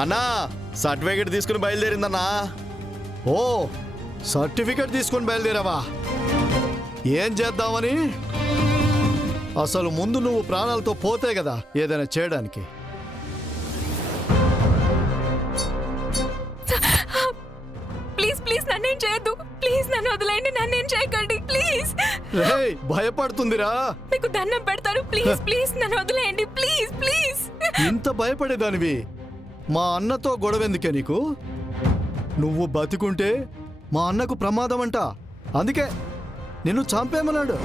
అన్నా సర్టిఫికేట్ తీసుకుని బయలుదేరిందన్నా. ఓ సర్టిఫికెట్ తీసుకొని బయలుదేరావా? ఏం చేద్దామని? అసలు ముందు నువ్వు ప్రాణాలతో పోతే కదా ఏదైనా చేయడానికి. ప్లీజ్ ప్లీజ్ నన్నేం చేయొద్దు. ప్లీజ్ నన్ను వదిలేయండి. నన్నేం చేయకండి ప్లీజ్. రేయ్ భయపడుతుందిరా. మీకు దండం పెడతాను. ప్లీజ్ ప్లీజ్ నన్ను వదిలేయండి. Please please. ఇంత భయపడేదానివి మా అన్నతో గొడవెందుకే నీకు? నువ్వు బతికుంటే మా అన్నకు ప్రమాదం అంట. అందుకే నిన్ను చంపేమన్నాడు.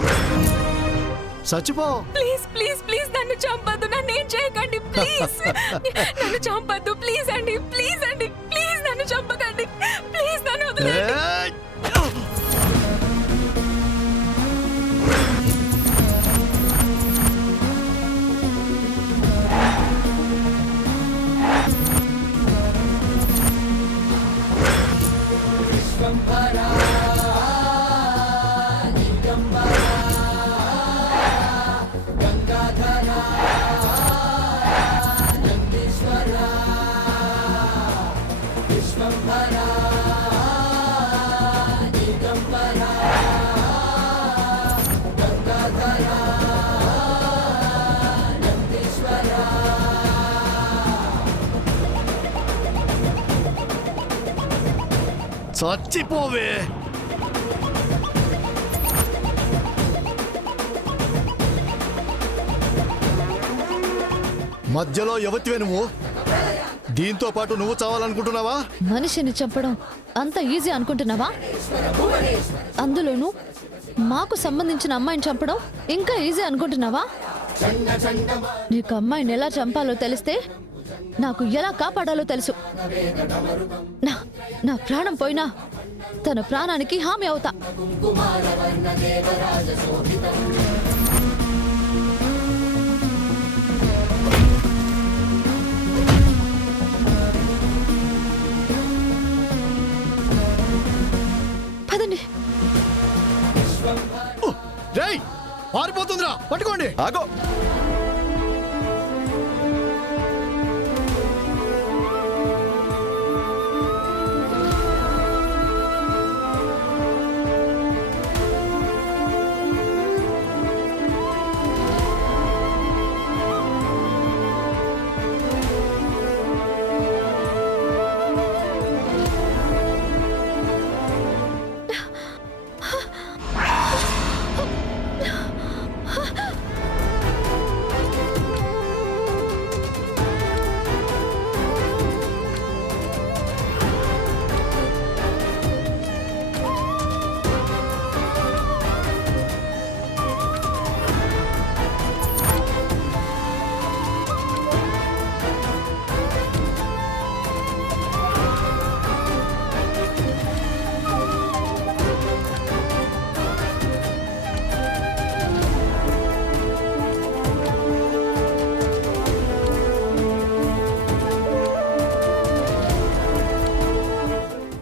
చచ్చిపో. ప్లీజ్ ప్లీజ్ ప్లీజ్ నన్ను చంపద్దు. నన్నేం చేయకండి ప్లీజ్. నన్ను చంపద్దు ప్లీజ్ అండి. ప్లీజ్ అండి. ప్లీజ్ నన్ను చంపకండి. ప్లీజ్ నన్ను వదిలేయండి. ఏయ్! చచ్చిపోవే. మధ్యలో యువతివే నువ్వు. దీంతో పాటు నువ్వు చావాలనుకుంటున్నావా? మనిషిని చంపడం అంత ఈజీ అనుకుంటున్నావా? అందులోనూ మాకు సంబంధించిన అమ్మాయిని చంపడం ఇంకా ఈజీ అనుకుంటున్నావా? నీకు అమ్మాయిని ఎలా చంపాలో తెలిస్తే నాకు ఎలా కాపాడాలో తెలుసు. నా ప్రాణం పోయినా తన ప్రాణానికి హామీ అవుతా. పదండి. రేయ్ పారిపోతుందిరా, పట్టుకోండి. ఆగో.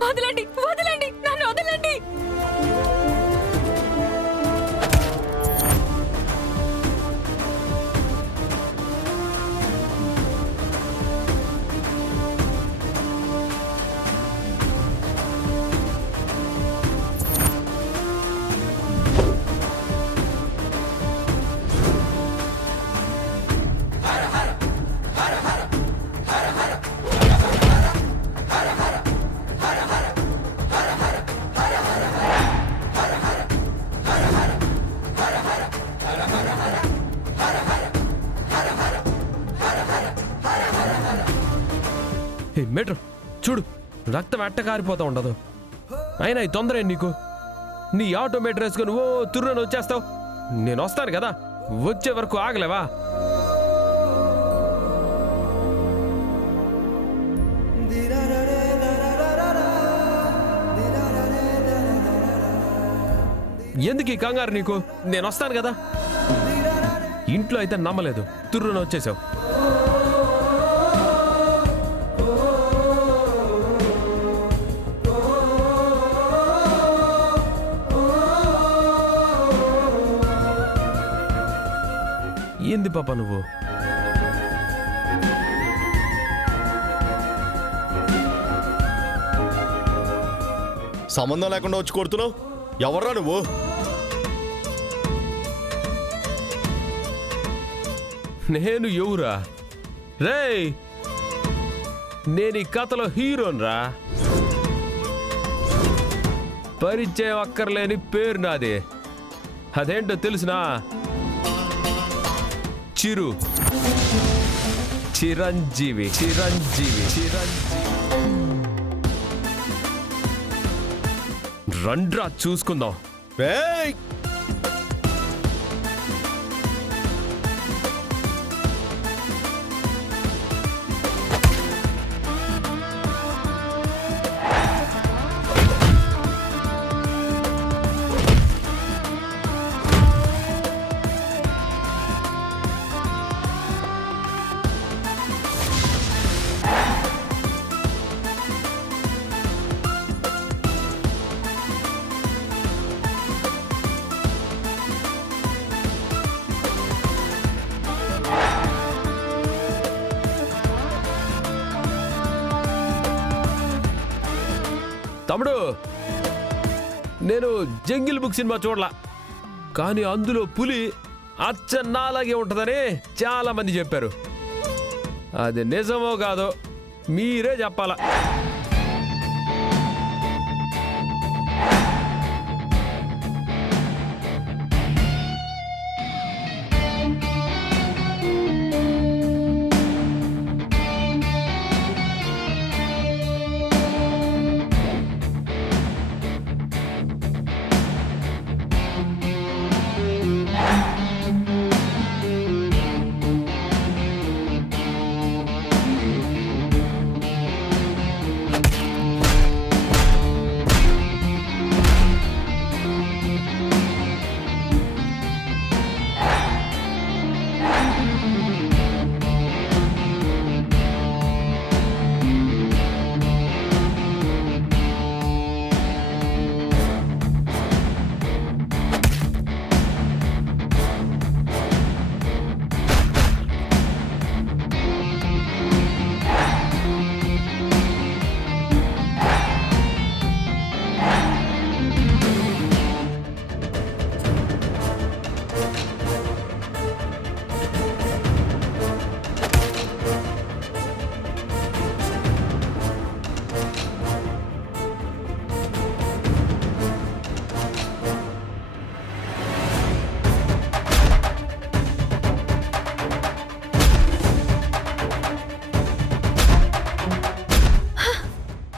వదలండి వదలండి నన్ను వదలండి. మెట్రో చూడు, రక్తం ఎట్ట కారిపోతా ఉండదు. అయినా ఈ తొందర నీకు. నీ ఆటో మీటర్ వేసుకొని ఓ తుర్రని వచ్చేస్తావు. నేను వస్తాను కదా, వచ్చే వరకు ఆగలేవా? ఎందుకు ఈ కంగారు నీకు? నేను వస్తాను కదా. ఇంట్లో అయితే నమ్మలేదు, తుర్రని వచ్చేసావు. ఏంది పాప నువ్వు? సంబంధం లేకుండా వచ్చి కొడుతున్నావు. ఎవర్రా నువ్వు? నేను ఎవరా? రేయ్, నేను ఈ కథలో హీరోన్రా. పరిచయం అక్కర్లేని పేరు నాది. అదేంటో తెలుసునా? చిరంజీవి. రండ్రా చూసుకుందాం. ఏయ్! తమ్ముడు, నేను జంగిల్ బుక్ సినిమా చూడలా, కానీ అందులో పులి అచ్చ నాలాగే ఉంటుందని చాలా మంది చెప్పారు. అది నిజమో కాదో మీరే చెప్పాలా.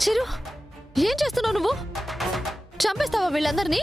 చిరు, ఏం చేస్తున్నావు నువ్వు? చంపేస్తావా వీళ్ళందరినీ?